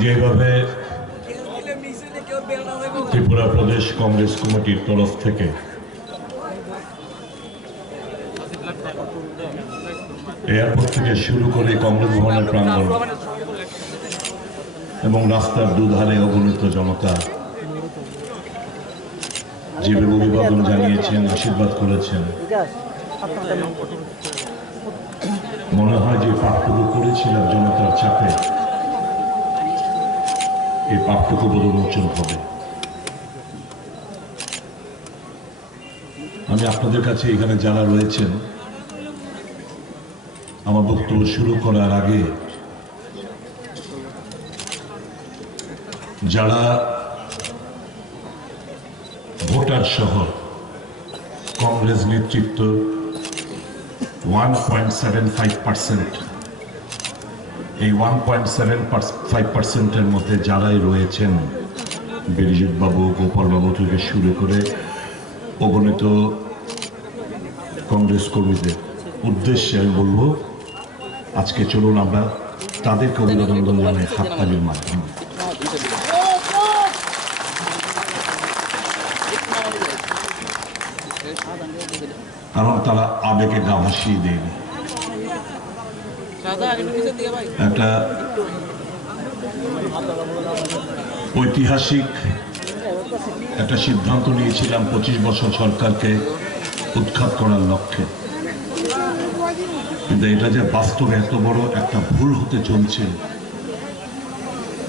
যেভাবে ত্রিপুরা প্রদেশ কংগ্রেস কমিটির তরফ থেকে এয়ারপোর্ট থেকে শুরু করে কংগ্রেস ভবনের প্রাঙ্গণ এবং রাস্তার দুধারে অগণিত জনতা যেভাবে অভিবাদন জানিয়েছেন, আশীর্বাদ করেছেন, মনে হয় যে পাপটুকু করেছিলাম জনতার চাপে, এই পাপটুকু বোধোন্মোচন হবে। আমি আপনাদের কাছে এখানে যারা রয়েছেন, আমার বক্তব্য শুরু করার আগে যারা ভোটার সহ কংগ্রেস নেতৃত্ব 1.75%, এই 1.75%-এর মধ্যে যারাই রয়েছেন, বিরজিৎ বাবু, গোপাল বাবু থেকে শুরু করে অগণিত কংগ্রেস কর্মীদের উদ্দেশ্যে আমি বলবো, আজকে চলুন আমরা তাদেরকে অভিনন্দন জানাই হাততালির মাধ্যমে। কারণ তারা আবেগে গা ভাসিয়ে দেয়নি। একটা ঐতিহাসিক একটা সিদ্ধান্ত নিয়েছিলাম 25 বছর সরকারকে উৎখাত করার লক্ষ্যে, কিন্তু এটা যে বাস্তবে এত বড় একটা ভুল হতে চলছে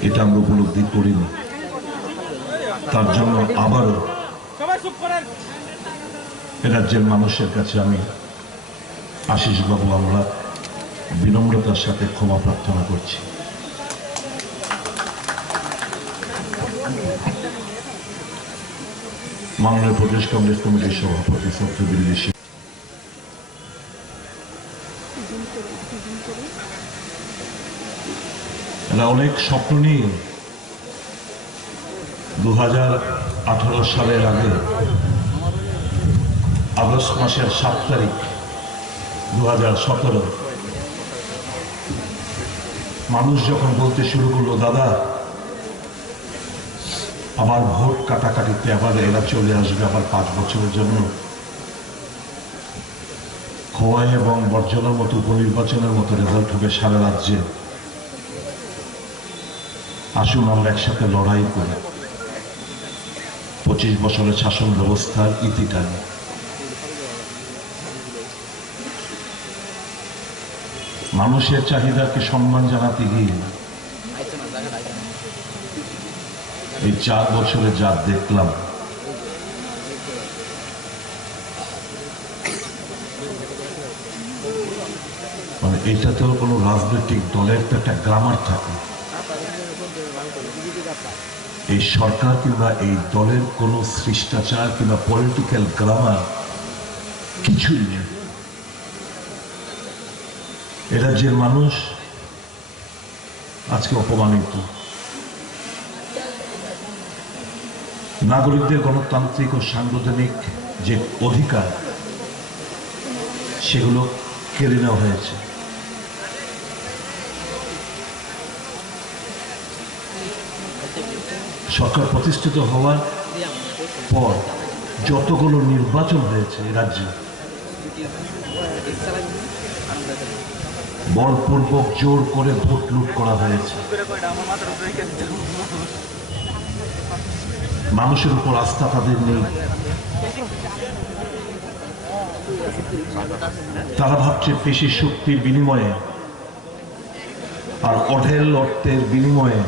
এটা আমরা উপলব্ধি করিনি। তার জন্য আবারও রাজ্যের মানুষের কাছে আমি আশিস বাবু আমরা বিনম্রতার সাথে ক্ষমা প্রার্থনা করছি। মাননীয় প্রদেশ কংগ্রেস কমিটির সভাপতি সত্যবিরোধী এরা অনেক স্বপ্ন নিয়ে 2018 সালের আগে আগস্ট মাসের 7 তারিখ 2017 মানুষ যখন বলতে শুরু করলো, দাদা আবার ভোট কাটাকাটিতে আবার এরা চলে আসবে আবার 5 বছরের জন্য, খোয়াই এবং বর্জনের মতো উপনির্বাচনের মতো রেজাল্ট হবে সারা রাজ্যে, আসুন আমরা একসাথে লড়াই করি 25 বছরের শাসন ব্যবস্থার ইতি টানি। মানুষের চাহিদাকে সম্মান জানাতে গিয়ে এই 4 বছরে যা দেখলাম, মানে এটাতেও কোনো রাজনৈতিক দলের তো একটা গ্রামার থাকে, এই সরকার কিংবা এই দলের কোনো শিষ্টাচার কিংবা পলিটিক্যাল গ্রামার কিছুই নেই। এ রাজ্যের মানুষ আজকে অপমানিত। নাগরিকদের গণতান্ত্রিক ও সাংবিধানিক যে অধিকার সেগুলো কেড়ে নেওয়া হয়েছে। সরকার প্রতিষ্ঠিত হওয়ার পর যতগুলো নির্বাচন হয়েছে রাজ্যে, বলপূর্বক জোর করে ভোট লুট করা হয়েছে। মানুষের উপর আস্থা তাদের নেই। তারা ভাবছে পেশি শক্তির বিনিময়ে আর অঢেল অর্থের বিনিময়ে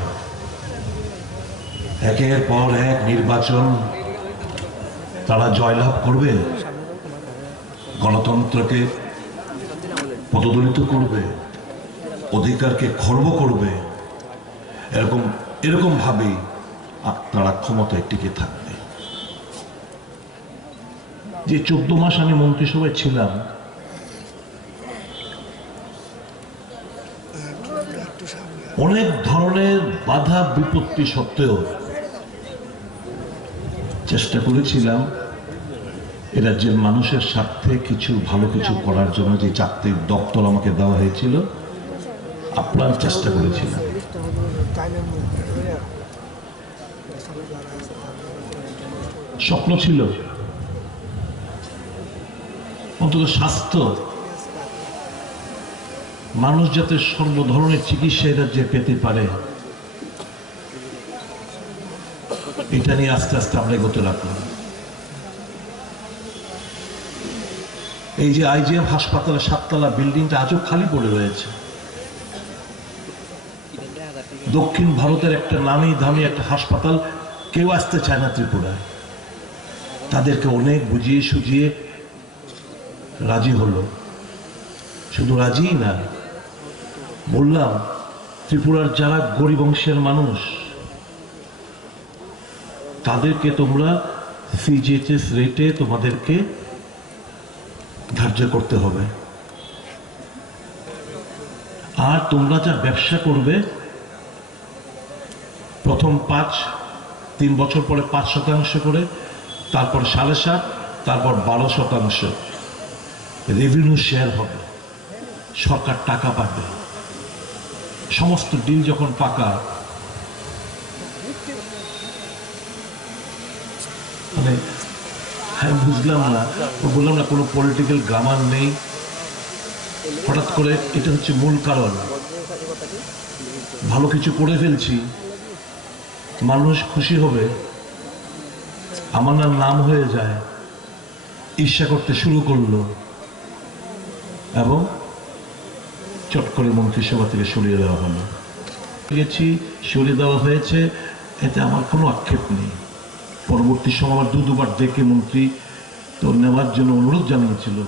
একের পর এক নির্বাচন তারা জয়লাভ করবে, গণতন্ত্রকে পদদলিত করবে, অধিকারকে খর্ব করবে, এরকম ভাবেই তারা ক্ষমতায় টিকে থাকবে। যে 14 মাস আমি মন্ত্রিসভায় ছিলাম, অনেক ধরনের বাধা বিপত্তি সত্ত্বেও চেষ্টা করেছিলাম এ রাজ্যের মানুষের স্বার্থে কিছু ভালো কিছু করার জন্য। যে 4টি দপ্তর আমাকে দেওয়া হয়েছিল, আপ্রাণ চেষ্টা করেছিলাম। স্বপ্ন ছিল অন্তত স্বাস্থ্য, মানুষ যাতে সর্ব ধরনের চিকিৎসা এ রাজ্যে পেতে পারে, এটা নিয়ে আস্তে আস্তে আমরা এগোতে লাগলাম। এই যে আইজিএম হাসপাতালের 7তলা বিল্ডিংটা আজও খালি পড়ে রয়েছে। দক্ষিণ ভারতের একটা নামি দামি একটা হাসপাতাল, কেউ আসতে চায় না ত্রিপুরায়। তাদেরকে অনেক বুঝিয়ে সুঝিয়ে রাজি হলো। শুধু রাজি না, বললাম ত্রিপুরার যারা গরিব অংশের মানুষ, তাদেরকে তোমরা সিজিএইচএস রেটে তোমাদেরকে ধার্য করতে হবে। আর তোমরা যা ব্যবসা করবে, প্রথম 3 বছর পরে 5% করে, তারপর 7.5%, তারপর 12% রেভিনিউ শেয়ার হবে, সরকার টাকা পাবে। সমস্ত ডিল যখন পাকা, মানে হ্যাঁ বুঝলাম না, বললাম না কোনো পলিটিক্যাল গ্রামার নেই। হঠাৎ করে এটা হচ্ছে মূল কারণ। ভালো কিছু করে ফেলছি, মানুষ খুশি হবে, আমার নাম হয়ে যায়, ঈর্ষা করতে শুরু করলো এবং চট করে মন্ত্রিসভা থেকে সরিয়ে দেওয়া হলো। গেছি, সরিয়ে দেওয়া হয়েছে, এতে আমার কোনো আক্ষেপ নেই। পরবর্তী সময় আমার দুবার ডেকে মন্ত্রী তো নেওয়ার জন্য অনুরোধ জানিয়েছিল,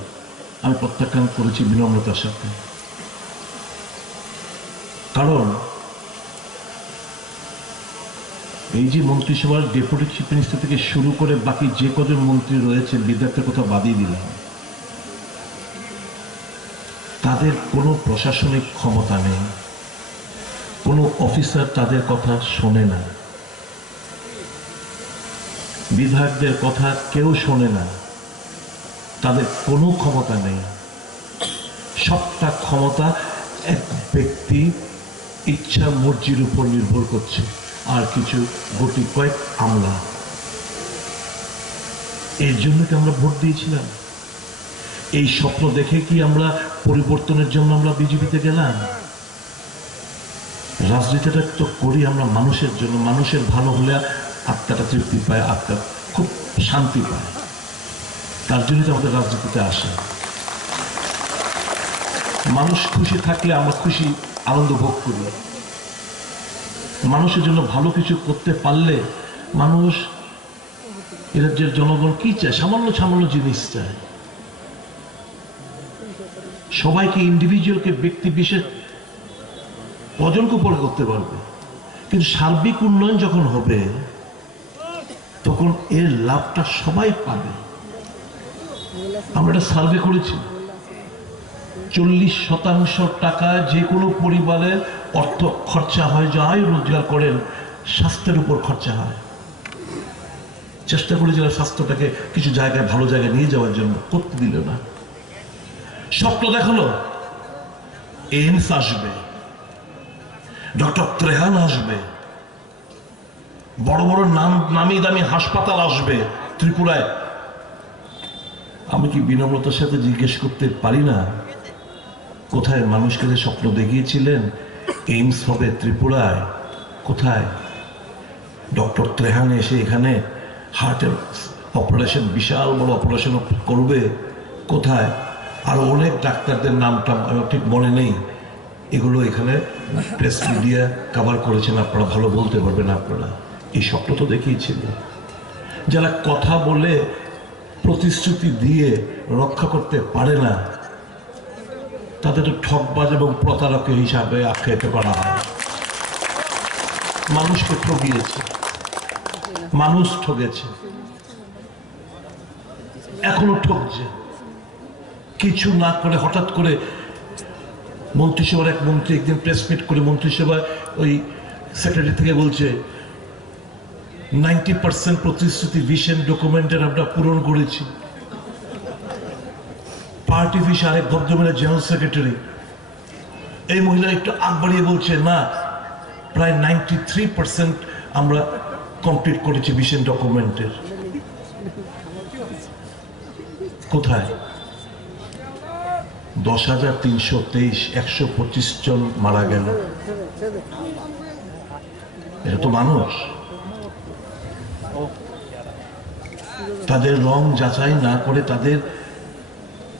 আমি প্রত্যাখ্যান করেছি বিনম্রতার সাথে। কারণ এই যে মন্ত্রিসভার ডেপুটি চিফ মিনিস্টার থেকে শুরু করে বাকি যে কজন মন্ত্রী রয়েছে, বিদ্যার্থীর কথা বাদই দিলাম, তাদের কোনো প্রশাসনিক ক্ষমতা নেই, কোনো অফিসার তাদের কথা শোনে না, বিধায়কদের কথা কেউ শোনে না, তাদের কোনো ক্ষমতা নেই। সবটা ক্ষমতা এক ব্যক্তি ইচ্ছা মর্জির উপর নির্ভর করছে, আর কিছু গুটি কয়েক আমলা। এর জন্য কি আমরা ভোট দিয়েছিলাম? এই স্বপ্ন দেখে কি আমরা পরিবর্তনের জন্য আমরা বিজেপিতে গেলাম? রাজনীতিটা তো করি আমরা মানুষের জন্য। মানুষের ভালো হলে আত্মাটা তৃপ্তি পায়, আত্মা খুব শান্তি পায়। তার জন্যই তো আমাদের রাজনীতিতে আসে। মানুষ খুশি থাকলে আমরা খুশি, আনন্দ ভোগ করি। মানুষের জন্য ভালো কিছু করতে পারলে মানুষ, এ রাজ্যের জনগণ কি চায়? সামান্য সামান্য জিনিস চায়। সবাইকে, ইন্ডিভিজুয়ালকে, ব্যক্তি বিশেষ কজনকে উপরে করতে পারবে, কিন্তু সার্বিক উন্নয়ন যখন হবে তখন এর লাভটা সবাই পাবে। আমরা একটা সার্ভে করেছি, 40% টাকা যে কোনো পরিবারের অর্থ খরচা হয়, যাই রোজগার করেন, স্বাস্থ্যের উপর খরচা হয়। চেষ্টা করেছিল স্বাস্থ্যটাকে কিছু জায়গায়, ভালো জায়গায় নিয়ে যাওয়ার জন্য, করতে দিল না। স্বপ্ন দেখালো এইমস আসবে, ডক্টর ত্রেহান আসবে, বড় বড় নামি দামি হাসপাতাল আসবে ত্রিপুরায়। আমি কি বিনম্রতার সাথে জিজ্ঞেস করতে পারি না, কোথায় মানুষকে যে স্বপ্ন দেখিয়েছিলেন এইমস হবে ত্রিপুরায়, কোথায়? ডক্টর ত্রেহান এসে এখানে হার্টের অপারেশন, বিশাল বড় অপারেশন করবে, কোথায়? আর অনেক ডাক্তারদের নামটা ঠিক মনে নেই, এগুলো এখানে প্রেস মিডিয়া কভার করেছেন, আপনারা ভালো বলতে পারবেন। আপনারা এই স্বপ্ন তো দেখিয়েছিলেন। যারা কথা বলে প্রতিশ্রুতি দিয়ে রক্ষা করতে পারে না, তাদের তো ঠকবাজ এবং প্রতারক হিসাবে আখ্যায়িত করা হয়। মানুষকে ঠকিয়েছে, মানুষ ঠকেছে, এখনো ঠকছে। কিছু না করে হঠাৎ করে মন্ত্রিসভার এক মন্ত্রী একদিন প্রেস মিট করে মন্ত্রিসভায় ওই সেক্রেটারি থেকে বলছে 90% প্রতিশ্রুতি ভিশন ডকুমেন্টের আমরা পূরণ করেছি। পার্টি অফিস আরেক ভদ্রমহিলা জেনারেল সেক্রেটারি, এই মহিলা একটু আগ বাড়িয়ে বলছে না, প্রায় 93% আমরা কমপ্লিট করেছি ভিশন ডকুমেন্টের। কোথায়? 10,323, 125 জন মারা গেল। এটা তো মানুষ। তাদের রং যাচাই না করে তাদের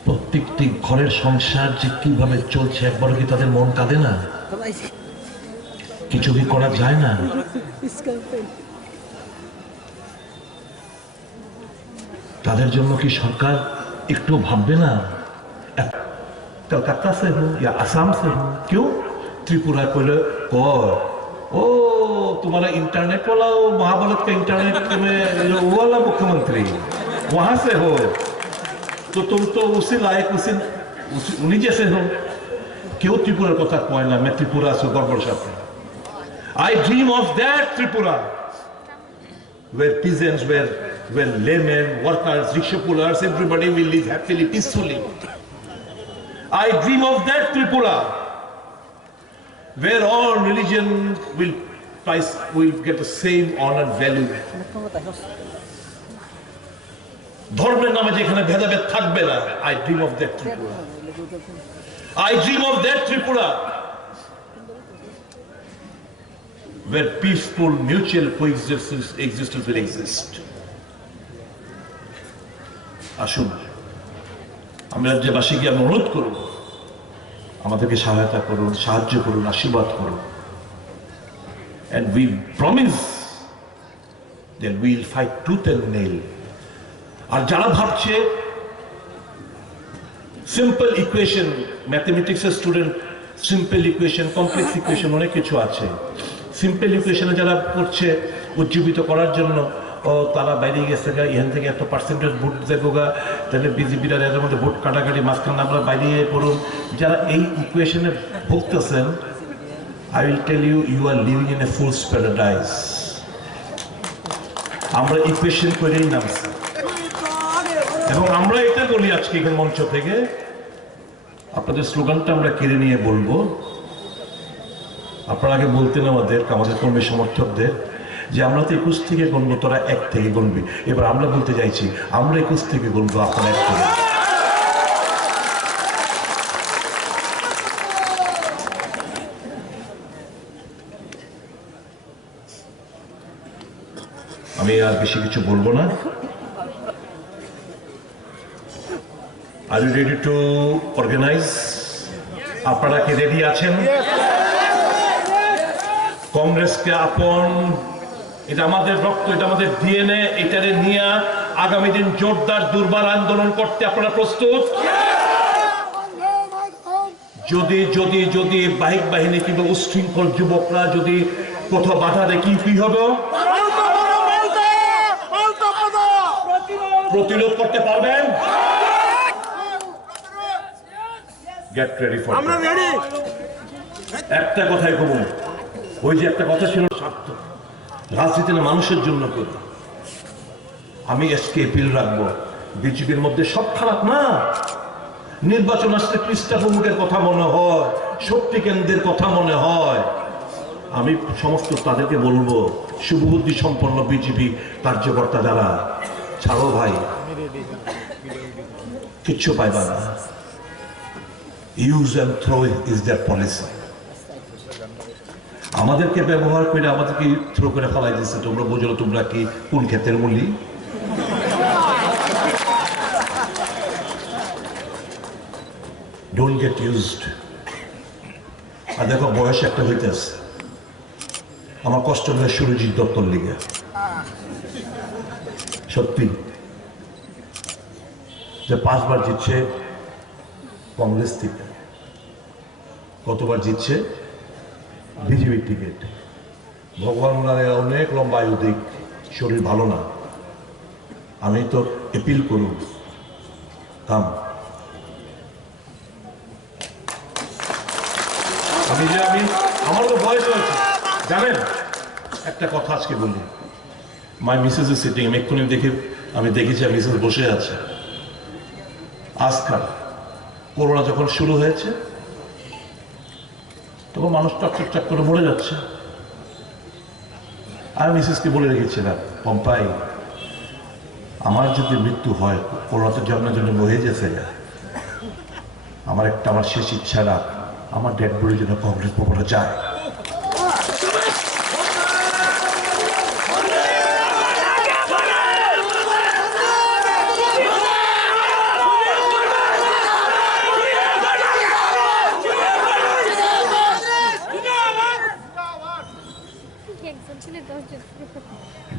প্রত্যেকটি ঘরের সংসার যে কিভাবে চলছে, একবার কি তাদের মন কাঁদে না? কিছু কি করা যায় না? তাদের জন্য কি সরকার একটু ভাববে না? कलकत्ता से हूँ या असम से हूँ, क्यों त्रिपुरा को और ओ तुम्हारा इंटरनेट वाला, वो महाभारत का इंटरनेट में वो वाला मुख्यमंत्री वहां से हो, तो तुम तो उसी लायक उन्हीं जैसे हो। क्यों त्रिपुरा को तक पहुंचना? मैं त्रिपुरा से गड़बड़ साथ I dream of that Tripura where peasants, where laymen, workers, rickshaw pullers, everybody will live happily, peacefully. I dream of that Tripura where all religion will get the same honor value. ধর্মের নামে যেখানে ভেদাভেদ থাকবে না, I dream of that Tripura. I dream of that Tripura where peaceful mutual coexistence will exist. আসুন আমরা রাজ্যবাসীকে আমি অনুরোধ করব, আমাদেরকে সহায়তা করুন, সাহায্য করুন, আশীর্বাদ করুন। And we promise that we'll fight tooth and nail. আর যারা ভাবছে সিম্পল ইকুয়েশন, ম্যাথমেটিক্সের student, simple equation, complex equation অনেক কিছু আছে। সিম্পল ইকুয়েশনে যারা করছে উজ্জীবিত করার জন্য, তারা বাইরে গেছে গা, এখান থেকে একটা পার্সেন্টেজ ভোট দেবো গা, তাহলে বিজেপিরা এর মধ্যে ভোট কাটাকাটি, মাঝখানে আমরা বাইরে পড়ুন। যারা এই ইকুয়েশনে ভুগতেছেন, I will tell you, you are living in a fool's paradise. আমরা ইকুয়েশন করেই নামছি, এবং আমরা এটা বলি আজকে এখানে মঞ্চ থেকে, আপনাদের স্লোগানটা আমরা কেড়ে নিয়ে বলবো। আপনারা আগে বলতেন আমাদের কর্মী সমর্থকদের যে আমরা তো 21 থেকে গণবো, তোরা 1 থেকে গণবি। এবার আমরা বলতে চাইছি আমরা 21 থেকে গণবো, আপনারা 1 থেকে। আমি আর বেশি কিছু বলবো না। Are you ready to organize? আপনারা কি রেডি আছেন? কংগ্রেসকে আপন, এটা আমাদের রক্ত, এটা আমাদের ডিএনএ, এটারে নিয়ে আগামী দিন জোরদার দুর্বার আন্দোলন করতে আপনারা প্রস্তুত? যদি যদি যদি বাহিক বাহিনী কিংবা উশৃঙ্খল যুবকরা যদি কোথাও বাধা দেখি কি হবে? প্রতিরোধ করতে পারবেন? Get ready for আমরা রেডি। একটা কথাই কব, ওই যে একটা কথা ছিল, স্বার্থ রাজনীতি না, মানুষের জন্য করি। আমি এসকে এপিল রাখবো, বিজেপির মধ্যে সব খারাপ না। নির্বাচন আসলে কৃষ্ণা প্রমুখের কথা মনে হয়, শক্তি কেন্দ্রের কথা মনে হয়, আমি সমস্ত তাদেরকে বলবো, শুভবুদ্ধি সম্পন্ন বিজেপি কার্যকর্তা যারা, ছাড়ো ভাই, কিচ্ছু পাইবা না। Use and throw is their policy. আমাদেরকে ব্যবহার করে আমাদেরকে থ্রো করে ফেলাই দিচ্ছে। তোমরা বোঝো তোমরা কি কোন ক্ষেতের মূল্যি। Don't get used. আর দেখো বয়স একটা হইতেছে, আমার কষ্ট হয় সুরজিৎ দত্তর লিগে, সত্যি যে 5 বার জিতছে কংগ্রেস থেকে, কতবার জিতছে বিজেপির টিকিট। ভগবান ওনার অনেক লম্বা আয়ু দিক, শরীর ভালো না। আমি তো এপিল করুন, কাম আমি আমার তো বয়স হয়েছে জানেন। একটা কথা আজকে বলি, মাই মিসেস ইজ সিটিং, এক্ষুনি আমি দেখেছি মিসেস বসে আছে। আজকাল করোনা যখন শুরু হয়েছে তখন মানুষ টকটক করে মরে যাচ্ছে। আমি মিসেসকে বলে রেখেছিলাম, পম্পাই আমার যদি মৃত্যু হয় করোনাতে জন্মের জন্য বয়ে যেতে যায়, আমার শেষ ইচ্ছাটা আমার ডেড বডির জন্য কংগ্রেস ভবনে যায়।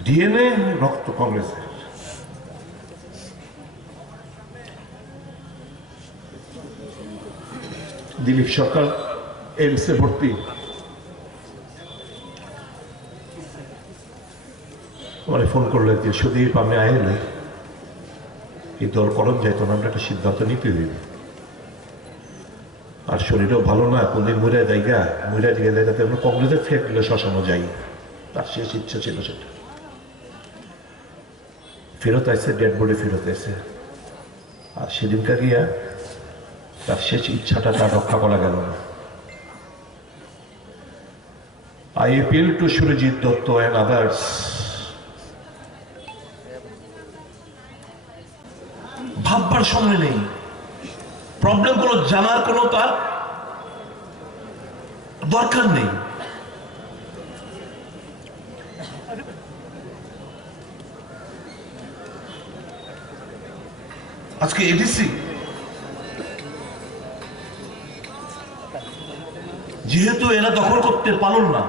ডিএনএ রক্ত কংগ্রেসের। দিলীপ সরকার এইমসে ভর্তি, আমারে ফোন করলো যে সুদীপ আমি আইলে এই দল করণ যাইতো না, আমরা একটা সিদ্ধান্ত নিতে দিবি। আর শরীরও ভালো না, কোনদিন মরে জায়গা যাতে আমরা কংগ্রেসের ফেরলে শ্মশানো যাই, তার শেষ ইচ্ছা ছিল সেটা। ফেরত আসছে, ডেড বডি ফেরত আসছে। আর সেদিনকার গিয়া তার শেষ ইচ্ছাটা তার রক্ষা করা গেল না। I appeal to Surajit Dotto and others. ভাববার সময় নেই, প্রবলেম গুলো জানার কোনো তার দরকার নেই। আজকে এডিসি যেহেতু এরা দখল করতে পারল না,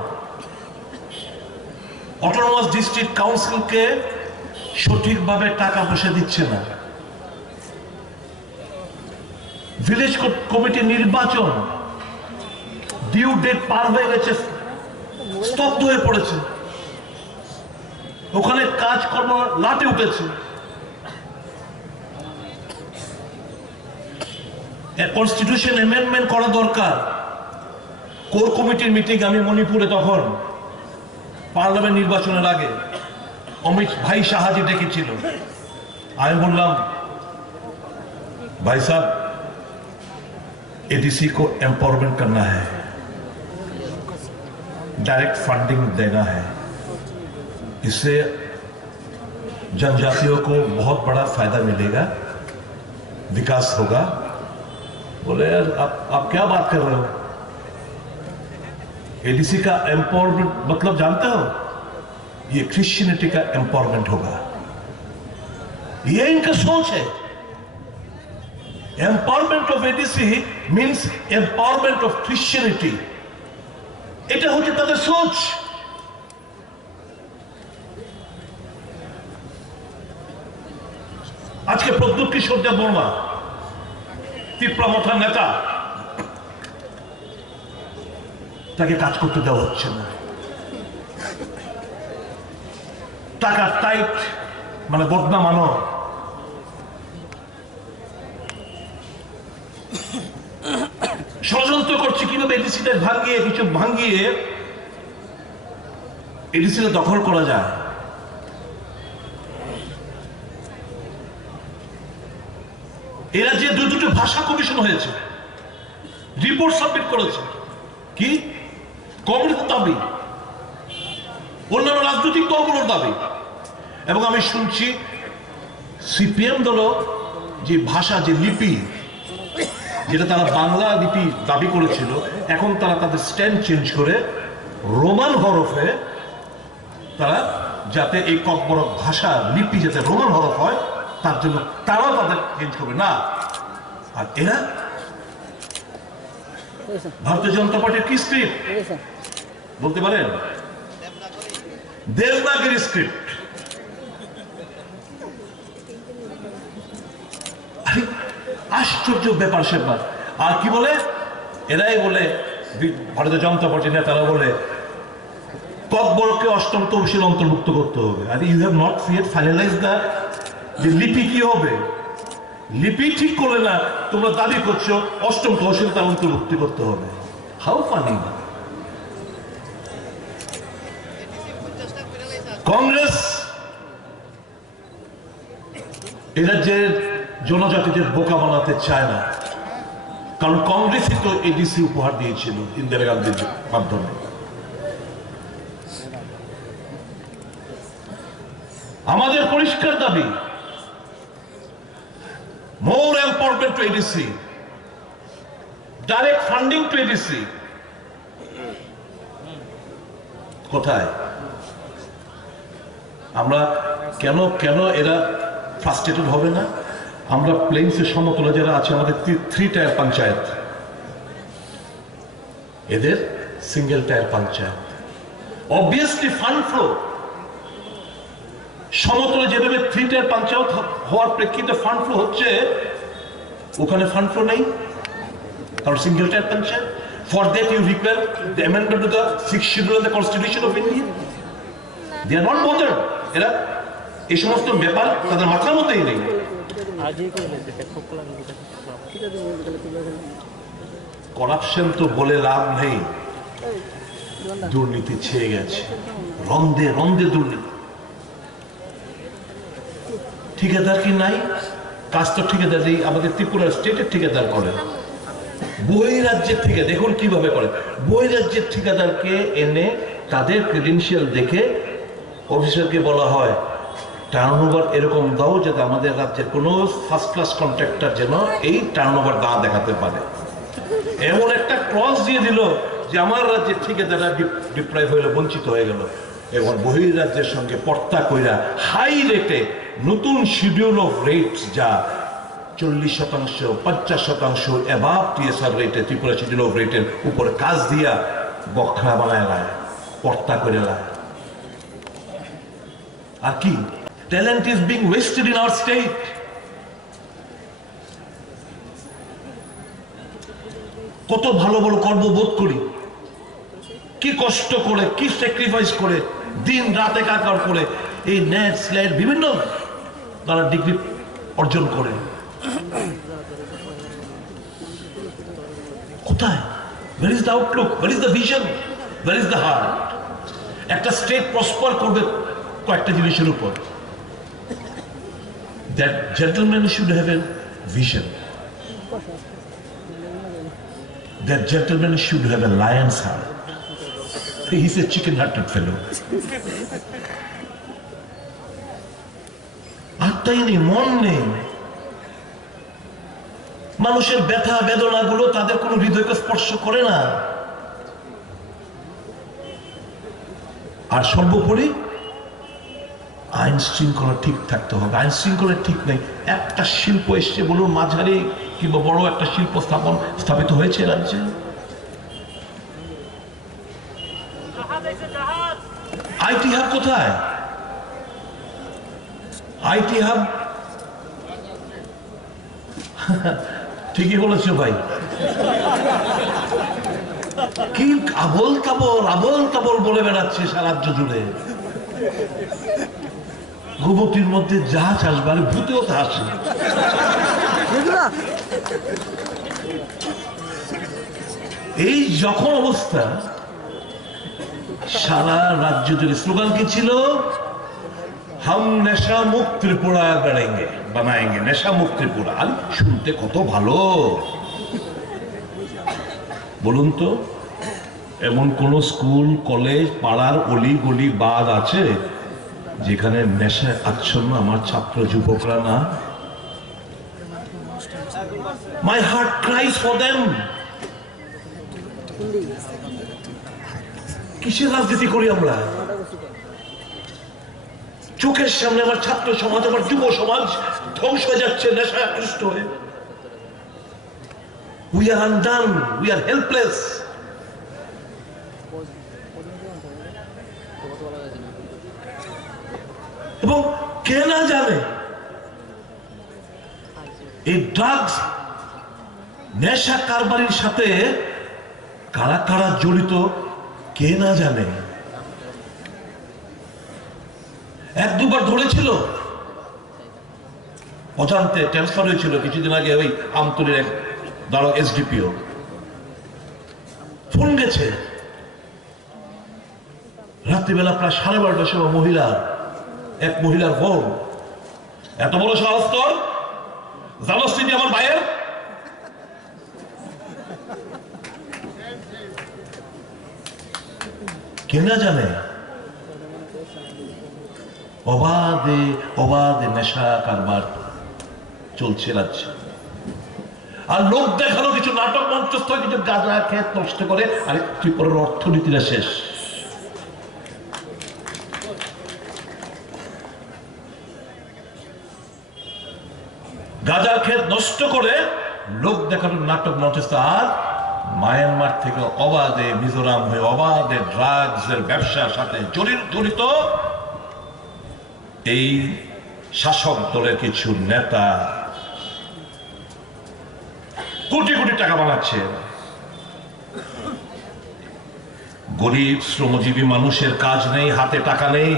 অটোনমাস ডিস্ট্রিক্ট কাউন্সিলকে সঠিকভাবে টাকা পয়সা দিচ্ছে না, ভিলেজ কমিটি নির্বাচন ডিউ ডেট পার হয়ে গেছে, স্তব্ধ হয়ে পড়েছে, ওখানে কাজকর্ম লাটে উঠেছে। কনস্টিটিউশন অ্যামেন্ডমেন্ট করা দরকার। কোর কমিটির মিটিং আমি মণিপুরে তখন পার্লামেন্ট নির্বাচনের আগে অমিত ভাই সাহাজি ডেকেছিল। আমি বললাম भाई साहब एडीसी को एम्पावरमेंट करना है, डायरेक्ट फंडिंग देना है, इससे जनजातियों को बहुत बड़ा फायदा मिलेगा, विकास होगा। बोले यार आप क्या बात कर रहे हो, एडीसी का एम्पावरमेंट मतलब जानते हो, ये क्रिश्चियनिटी का एम्पावरमेंट होगा। ये इनका सोच है। Empowerment of ADC means empowerment of Christianity, এটা হচ্ছে তাদের সোচ। আজকে প্রদ্যুৎ কিশোর দেব বর্মা তীব্রমথার নেতা, তাকে কাজ করতে দেওয়া হচ্ছে না। টাকা টাইট মানে বদনা মানো। ষড়যন্ত্র করছে কিভাবে এডিসিটা ভাঙিয়ে এডিসিটা দখল করা যায়। এরা যে দুটো ভাষা কমিশন হয়েছে, রিপোর্ট সাবমিট করেছে, কি কংগ্রেস দাবি, অন্যান্য রাজনৈতিক দলগুলোর দাবি। এবং আমি শুনছি সিপিএম দল যে ভাষা, যে লিপি, যেটা তারা বাংলা লিপি দাবি করেছিল, এখন তারা তাদের স্ট্যান্ড চেঞ্জ করে রোমান হরফে, তারা যাতে এই ককবরক ভাষা লিপি যাতে রোমান হরফ হয় তার জন্য তারাও তাদের চেঞ্জ করবে না। আর এরা ভারতীয় জনতা পার্টির কি স্ক্রিপ্ট বলতে পারেন? দেবনাগরী স্ক্রিপ্ট। আশ্চর্য ব্যাপার সেপার। আর কি বলে এরাই বলে, ভারতীয় জনতা পার্টি নেতারা বলে ককবরককে অষ্টম তহসিল অন্তর্ভুক্ত করতে হবে। আর you have not yet finalize that, যে লিপি কি হবে। লিপি ঠিক করলে না তোমরা দাবি করছো অষ্টম তহসিল তার অন্তর্ভুক্তি করতে হবে। How funny. কংগ্রেস এরা যে জনজাতিদের বোকা বানাতে চায় না, কারণ কংগ্রেসই তো এডিসি উপহার দিয়েছিল ইন্দিরা গান্ধীর মাধ্যমে। আমাদের পরিষ্কার দাবি, more empowerment to ADC, direct funding to ADC. কোথায়? আমরা কেন কেন এরা ফ্রাস্ট্রেটেড হবে না? আমরা প্লেন্সের সমতলে যারা আছে, আমাদের 3 টায়ার পঞ্চায়েত, এদের single tier panchayat. Obviously fund flow সমতলে যেভাবে 3 টায়ার পঞ্চায়েত হওয়ার প্রেক্ষিতে ফান্ড ফ্লো হচ্ছে, ওখানে ফান্ড ফ্লো নেই, কারণ single tier panchayat. For that you require the amendment to the 6th schedule of the constitution of India. They are not bothered. এরা এই সমস্ত ব্যাপার তাদের মাথার মধ্যেই নেই। করাপশন তো বলে লাভ নেই, দুর্নীতি ছেয়ে গেছে, রন্ধে রন্ধে দুর্নীতি। ঠিকাদার কি নাই? কাজ তো ঠিকাদার, আমাদের ত্রিপুরা স্টেটের ঠিকাদার করে, বহিরাজ্যের থেকে। দেখুন কিভাবে করে, বহিরাজ্যের ঠিকাদারকে এনে তাদের ক্রেডেনশিয়াল দেখে অফিসারকে বলা হয় টার্নওভার এরকম দাও যাতে আমাদের রাজ্যের কোনো ফার্স্ট ক্লাস কন্ট্রাক্টর যেন এই টার্নওভার দা দেখাতে পারে। এমন একটা ক্লজ দিয়ে দিল যে আমার রাজ্যের ঠিকাদাররা ডিপ্রাইভ হইলে বঞ্চিত হয়ে গেল। এবং বহিরাজ্যের সঙ্গে পর্তা কইরা হাই রেটে নতুন শিডিউল অফ রেটস, যা 40%, 50% অ্যাবাভ টিএসআর রেটে, ত্রিপুরা শিডিউল অফ রেটের উপর কাজ দিয়া বখরা বানায় লায়, পর্তা করে লায়। আর কি talent is being wasted in our state. কত ভালো ভালো কর্মবোধ করি, কি কষ্ট করে, কি স্যাক্রিফাইস করে, দিন রাত একাকার করে এই নেট স্ল্যাট বিভিন্ন তারা ডিগ্রি অর্জন করে। কোথায়? where is the outlook, where is the vision, where is the heart? একটা স্টেট প্রসপার করবে কয়েকটা জিনিসের উপর। that gentleman should have a vision, that gentleman should have a lion's heart. He's a chicken-hearted fellow. আত্মাই নেই, মন নেই। মানুষের ব্যথা বেদনা গুলো তাদের কোনো হৃদয়কে স্পর্শ করে না। আর সর্বোপরি আইন শৃঙ্খলা ঠিক থাকতে হবে। আইন শৃঙ্খলা ঠিক নেই। একটা শিল্প এসছে বলুন, মাঝারি কিংবা বড় একটা শিল্প স্থাপিত হয়েছে রাজ্যে। আইটি হাব কোথায়? আইটি হাব ঠিকই বলেছো ভাই। কি আবল তাবল বলে বেড়াচ্ছে সারা রাজ্য জুড়ে। গোবতীর মধ্যে যা চাষবে, আর ভূতেও তা আসে। এই যখন অবস্থা, সারা রাজ্য জুড়ে স্লোগান কি ছিল? হাম নেশা মুক্ত ত্রিপুরা বানায়েঙ্গে, নেশা মুক্ত ত্রিপুরা। আর শুনতে কত ভালো বলুন তো। এমন কোন স্কুল কলেজ পাড়ার অলি গলি বাদ আছে যেখানে নেশায় আচ্ছন্ন আমার ছাত্র যুবকরা না? My heart ক্রাইস for them. কিসের রাজনীতি করি আমরা? চোখের সামনে আমার ছাত্র সমাজ, আমার যুব সমাজ ধ্বংস হয়ে যাচ্ছে নেশায় আকৃষ্ট হয়ে। We are undone, we are helpless. এবং কে না জানে এই ড্রাগস নেশা কারবারির সাথে কারা কারা জড়িত কে না জানে। এক দুবার ধরেছিল, অজান্তে ট্রান্সফার হয়েছিল কিছুদিন আগে ওই আমতলির এক দাঁড়ো এসডিপিও। ফোন গেছে রাত্রিবেলা প্রায় 12:30টার সময় এক মহিলার ফোন। এত বড় সাহস তোর, জানোস তিনি আমার ভাইয়ের? কে না জানে অবাধে অবাধে নেশা কারবার চলছে রাজ্যে। আর লোক দেখানো কিছু নাটক মঞ্চস্থ, কিছু গাঁজা খেত নষ্ট করে, আর ত্রিপুরার অর্থনীতিটা শেষ। গাঁজা খেত নষ্ট করে লোক দেখানোর নাটক মঞ্চস্থ। আর মায়ানমার থেকে অবাধে মিজোরাম হয়ে অবাধে ড্রাগস এর ব্যবসার সাথে জড়িত এই শাসক দলের কিছু নেতা কোটি কোটি টাকা বানাচ্ছে। গরিব শ্রমজীবী মানুষের কাজ নেই, হাতে টাকা নেই।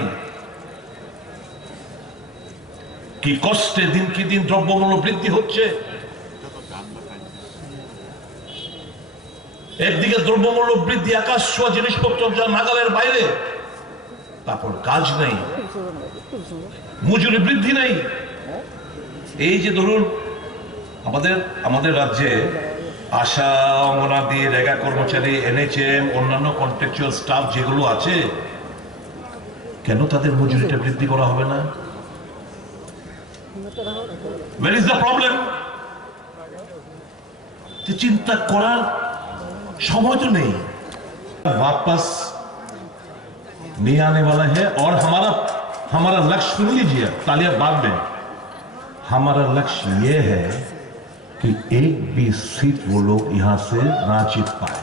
কি কষ্টে দিন কি দিন দ্রব্যমূল্য বৃদ্ধি হচ্ছে। একদিকে দ্রব্যমূল্য বৃদ্ধি, আকাশ ছোঁয়া জিনিসপত্র যা নাগালের বাইরে, তারপর কাজ নেই, মজুরি বৃদ্ধি নেই। এই যে ধরুন আমাদের রাজ্যে আশা, অঙ্গনাদি, রেগা কর্মচারী, এনএচএম, অন্যান্য কন্ট্রাকচুয়াল স্টাফ যেগুলো আছে, কেন তাদের মজুরিটা বৃদ্ধি করা হবে না? Where is the problem? চিন্তা করার সময় তো নেই। वापस नहीं आने वाला है। और हमारा लक्ष्य सुन लीजिए, तालियां बाद में। हमारा लक्ष्य ये है कि एक भी सीट वो लोग यहां से ना जीत पाए।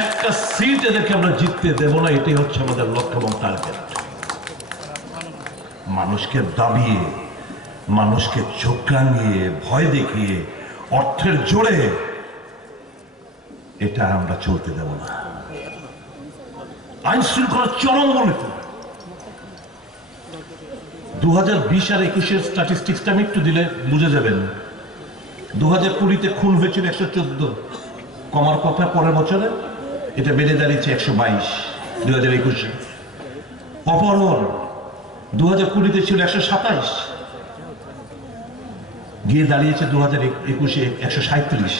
একটা সিট এদেরকে আমরা জিততে দেব না, এটাই হচ্ছে আমাদের লক্ষ্য এবং টার্গেট। মানুষকে দাবিয়ে, মানুষকে চোখ রাঙিয়ে, ভয় দেখিয়ে, অর্থের জোরে এটা আমরা চলতে দেব না। আইন শৃঙ্খলা চরম অবনতি। 2020 আর 21-এর স্ট্যাটিস্টিক্সটা আমি একটু দিলে বুঝে যাবেন। 2020-তে খুন হয়েছিল 114, কমার কথা পরের বছরে, এটা বেড়ে দাঁড়িয়েছে 122 2021-এ। অপহরণ 2020-তে ছিল 127, গিয়ে দাঁড়িয়েছে 2021-এ 137।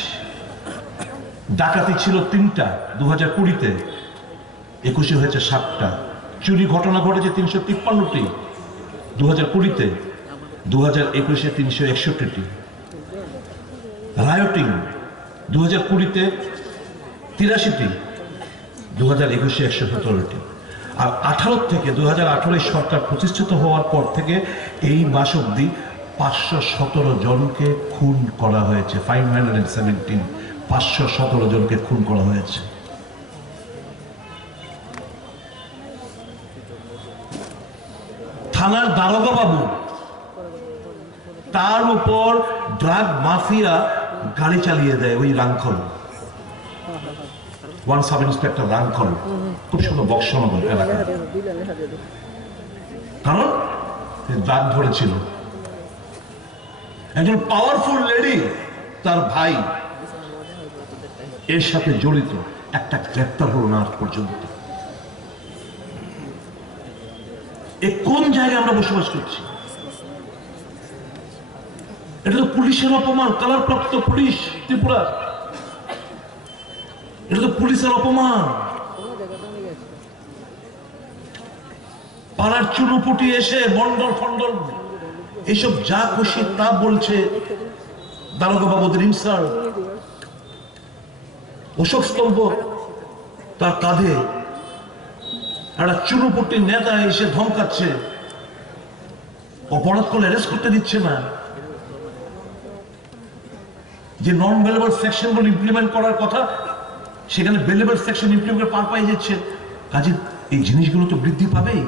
ডাকাতি ছিল 3টা 2020-তে, 21-এ হয়েছে 7টা। চুরি ঘটনা ঘটেছে 353টি 2020-তে, 2021-এ 361টি। রায়োটিং 2020-তে 83টি, 2021-এ 117টি। আর 18 থেকে 2018 সরকার প্রতিষ্ঠিত হওয়ার পর থেকে এই মাস অব্দি 517 জনকে খুন করা হয়েছে। 517 জনকে খুন করা হয়েছে। থানার দারোগা বাবু, তার উপর ড্রাগ মাফিয়া গাড়ি চালিয়ে দেয় ওই Rangkhol, one sub inspector Rangkhol, খুব সুন্দর বক্সনগর এলাকা। কারণ ড্রাগ ধরেছিল একজন পাওয়ারফুল লেডি, তার ভাই এর সাথে জড়িত, একটা গ্রেপ্তার হলো না আজ পর্যন্ত। এ কোন জায়গায় আমরা বসবাস করছি? এটা তো পুলিশের অপমান, কালারপ্রাপ্ত পুলিশ ত্রিপুরা। এটা তো পুলিশের অপমান। পাড়ার চুনুপুটি এসে মন্ডল ফন্ডল এইসব যা খুশি তা বলছে দারোগা বাবুদের হিংসার। অশোক স্তম্ভ তার কাঁধে একটা চুনুপুটির নেতা এসে ধমকাচ্ছে, অপরাধ করলে অ্যারেস্ট করতে দিচ্ছে না। যে নন বেলেবল সেকশন গুলো ইমপ্লিমেন্ট করার কথা সেখানে বেলেবল সেকশন ইমপ্লিমেন্ট পার পাই যাচ্ছে। কাজে এই জিনিসগুলো তো বৃদ্ধি পাবেই।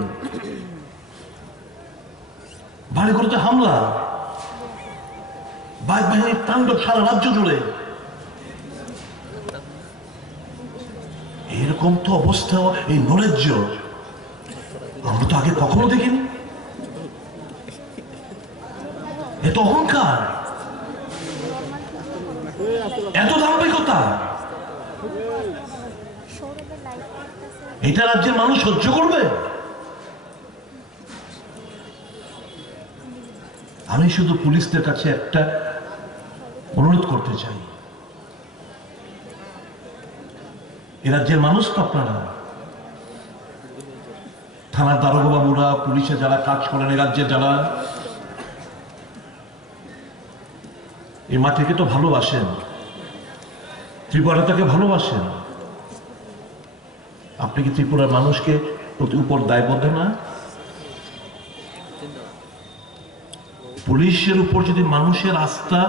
বাড়িগুলোতে হামলা, বাঘ বাহিনীর তাণ্ডব সারা রাজ্য জুড়ে। এরকম তো অবস্থা এই নৈরাজ্য আমরা তো আগে কখনো দেখিনি। এত অহংকার, এত দাম্ভিকতা, এটা রাজ্যের মানুষ সহ্য করবে? আমি শুধু পুলিশদের কাছে একটা অনুরোধ করতে চাই, এ রাজ্যের মানুষ তো আপনারা, থানার দারোগা বাবুরা, পুলিশে যারা কাজ করেন, এ রাজ্যে যারা, এই মাটিকে তো ভালোবাসেন, ত্রিপুরাটাকে ভালোবাসেন। আপনি কি ত্রিপুরার মানুষকে প্রতি উপর দায়বদ্ধ না? পুলিশের উপর যদি মানুষের আস্থা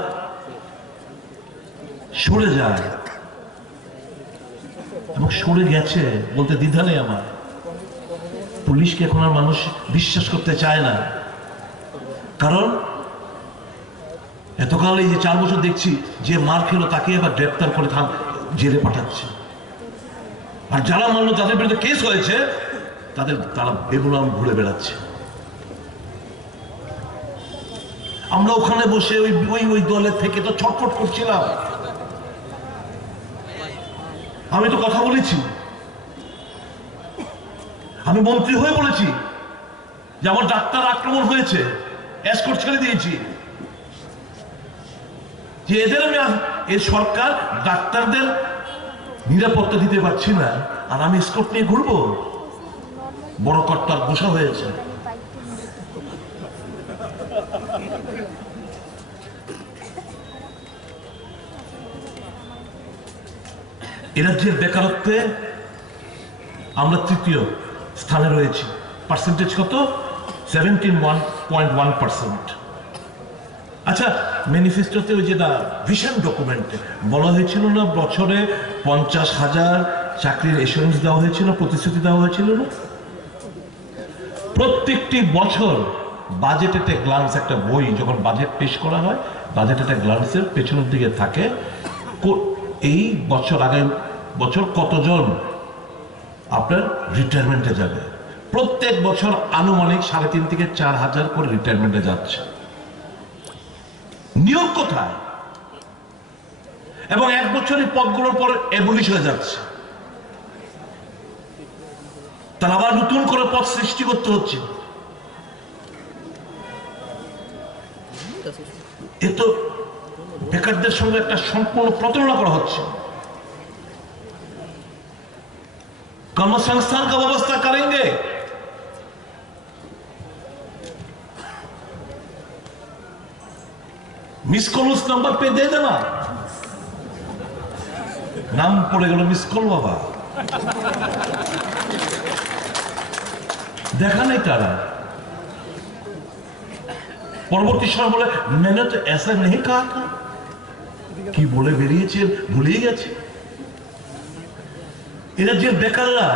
সরে যায়, এবং সরে গেছে বলতে দ্বিধা নেই আমার, পুলিশকে এখন আর মানুষ বিশ্বাস করতে চায় না। কারণ এতকাল এই যে 4 বছর দেখছি যে মার খেলো তাকে এবার গ্রেপ্তার করে জেলে পাঠাচ্ছে, আর যারা মানলো যাদের বিরুদ্ধে কেস হয়েছে তারা বেগুলাম ঘুরে বেড়াচ্ছে। আমরা ওখানে বসে ওই দলের থেকে তো ছটফট করছিলাম। আমি তো কথা বলেছি, আমি মন্ত্রী হয়ে বলেছি যে আমার ডাক্তার আক্রমণ হয়েছে, এসকর্ট ছেড়ে দিয়েছি, যে এদের আমি এই সরকার ডাক্তারদের নিরাপত্তা দিতে পারছি না, আর আমি এসকর্ট নিয়ে ঘুরবো? বড় কর্তার বসা হয়েছে। এ রাজ্যের বেকারত্বে আমরা 3য় স্থানে রয়েছি। পার্সেন্টেজ কত? 17.1%। আচ্ছা, ম্যানিফেস্টোতে ওই যেটা ভিশন ডকুমেন্টে বলা হয়েছিল না, বছরে 50,000 চাকরির এসুরেন্স দেওয়া হয়েছিল, প্রতিশ্রুতি দেওয়া হয়েছিল না? প্রত্যেকটি বছর বাজেট এট এ গ্লান্স, একটা বই যখন বাজেট পেশ করা হয়, বাজেট এট এ গ্লান্সের পেছনের দিকে থাকে এই বছর, আগামী বছর কতজন আপনার রিটায়ারমেন্টে যাবে। প্রত্যেক বছর আনুমানিক 3.5 থেকে 4,000 করে রিটায়ারমেন্টে যাচ্ছে। নিয়োগ কোথায়? এবং 1 বছরই পদগুলোর পর এবলিশ হয়ে যাচ্ছে, তার আবার নতুন করে পদ সৃষ্টি করতে হচ্ছে। এ তো বেকারদের সঙ্গে একটা সম্পূর্ণ প্রতারণা করা হচ্ছে। কর্মসংস্থান का व्यवस्था करेंगे, मिस कॉल उस नंबर पे दे देना। नाम पड़े गल मिस कॉल, बाबा देखा नहीं तारा। পরবর্তী সময় বলে मैंने तो ऐसा नहीं कहा था, কি বলে বেরিয়েছে ভুলেই গেছে। এরা যে বেকাররা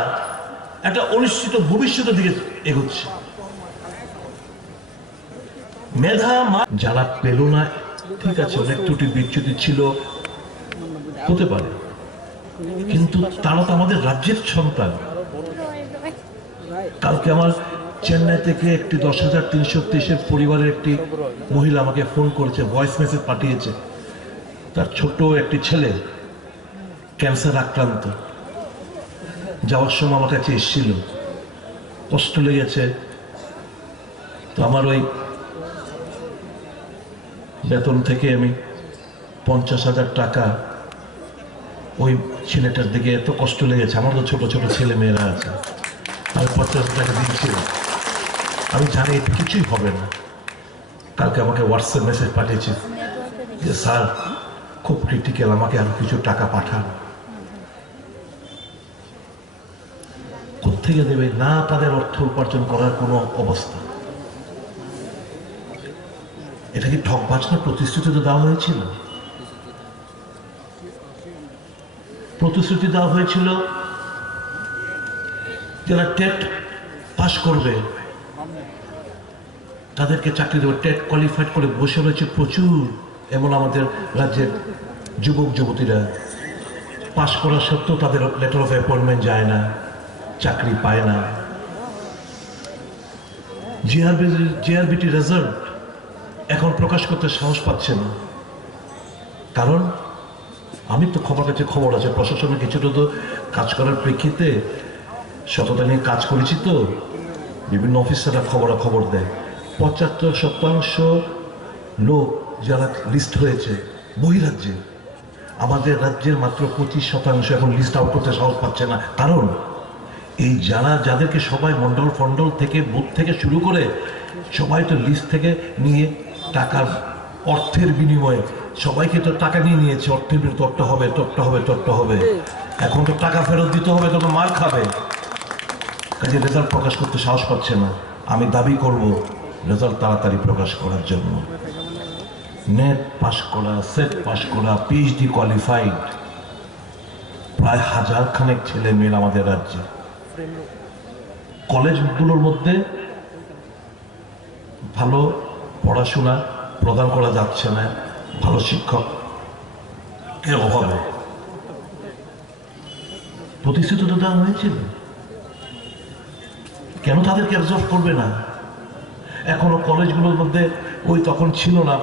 একটা অনিশ্চিত ভবিষ্যতের দিকে এগোচ্ছে। মেধা যারা পেল না, ঠিক আছে, অনেক ত্রুটি বিচ্যুতি ছিল, হতে পারে, কিন্তু তারা তো আমাদের রাজ্যের সন্তান। কালকে আমার চেন্নাই থেকে একটি 10,323 পরিবারের একটি মহিলা আমাকে ফোন করেছে, ভয়েস মেসেজ পাঠিয়েছে। তার ছোট একটি ছেলে ক্যান্সার আক্রান্ত, যাওয়ার সময় আমার কাছে এসেছিল, কষ্ট লেগেছে। তো আমার ওই বেতন থেকে আমি 50,000 টাকা ওই ছেলেটার দিকে এত কষ্ট লেগেছে, আমার তো ছোট ছোট ছেলে মেয়েরা আছে, আমি 50 টাকা দিয়েছিলাম। আমি জানি এটা কিছুই হবে না। কালকে আমাকে হোয়াটসঅ্যাপ মেসেজ পাঠিয়েছে যে স্যার খুব ক্রিটিক্যাল, আমাকে আরো কিছু টাকা পাঠান। কোত্থেকে দেবে? না তাদের অর্থ উপার্জন করার কোনো অবস্থা। এটা কি ঠকবাজ না? প্রতিশ্রুতি তো দেওয়া হয়েছিল, প্রতিশ্রুতি দেওয়া হয়েছিল যারা টেট পাস করবে তাদেরকে চাকরি দেবে। টেট কোয়ালিফাইড করে বসে রয়েছে প্রচুর এমন আমাদের রাজ্যের যুবক যুবতীরা, পাস করা সত্ত্বেও তাদের লেটার অফ অ্যাপয়েন্টমেন্ট যায় না, চাকরি পায় না। জিআরবিটি রেজাল্ট এখন প্রকাশ করতে সাহস পাচ্ছে না, কারণ আমি তো খবর আছে প্রশাসনের কিছুটা তো কাজ করার প্রেক্ষিতে সততা নিয়ে কাজ করেছি, তো বিভিন্ন অফিসাররা খবর দেয় 75% লোক যারা লিস্ট হয়েছে বহিরাজ্যে, আমাদের রাজ্যের মাত্র 25% এখন লিস্ট আউট করতে সাহস পাচ্ছে না। কারণ এই যাদেরকে সবাই মন্ডল ফন্ডল থেকে বুথ থেকে শুরু করে সবাই তো লিস্ট থেকে নিয়ে টাকার অর্থের বিনিময়ে সবাইকে তো টাকা নিয়ে নিয়েছে, অর্থের বিনিময়ে তট্ট হবে। এখন তো টাকা ফেরত দিতে হবে, তখন মার খাবে। কাজে রেজাল্ট প্রকাশ করতে সাহস পাচ্ছে না। আমি দাবি করব রেজাল্ট তাড়াতাড়ি প্রকাশ করার জন্য। নেট পাস করা, সেট পাস করা, পিএইচডি কোয়ালিফাইড প্রায় 1000 খানেক ছেলে মেয়ে আমাদের রাজ্যে। কলেজগুলোর মধ্যে ভালো পড়াশোনা প্রদান করা যাচ্ছে না, ভালো শিক্ষকের অভাবে। প্রতিশ্রুতি তো দেওয়া হয়েছিল, কেন তাদেরকে অ্যাবজর্ব করবে না? এখনো কলেজগুলোর মধ্যে ওই তখন ছিল না,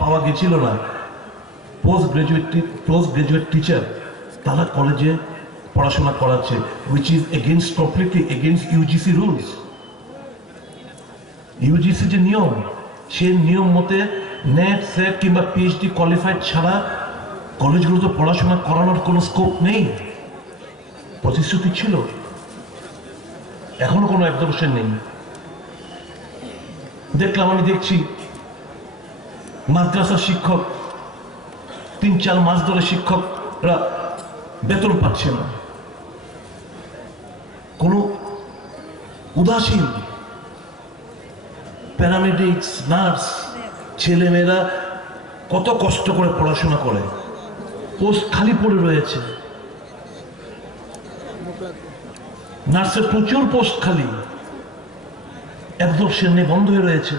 পাওয়া গেছিল না পোস্ট গ্রাজুয়েট টিচার, তারা কলেজে পড়াশোনা করাচ্ছে, which is completely against UGC rules। UGC যে নিয়ম, সেই নিয়ম মতে নেট সেট কিংবা পিএইচডি কোয়ালিফাইড ছাড়া কলেজগুলোতে পড়াশোনা করানোর কোনো স্কোপ নেই। প্রতিশ্রুতি ছিল, এখনো কোনো অ্যাবজর্পশন নেই। আমি দেখছি মাদ্রাসার শিক্ষক 3-4 মাস ধরে শিক্ষকরা বেতন পাচ্ছে না, কোনো উদাসীন। প্যারামেডিক্স, নার্স, ছেলেমেয়েরা কত কষ্ট করে পড়াশোনা করে, পোস্ট খালি পড়ে রয়েছে। নার্সের প্রচুর পোস্ট খালি, অ্যাবজর্পশন নেই, বন্ধ হয়ে রয়েছে।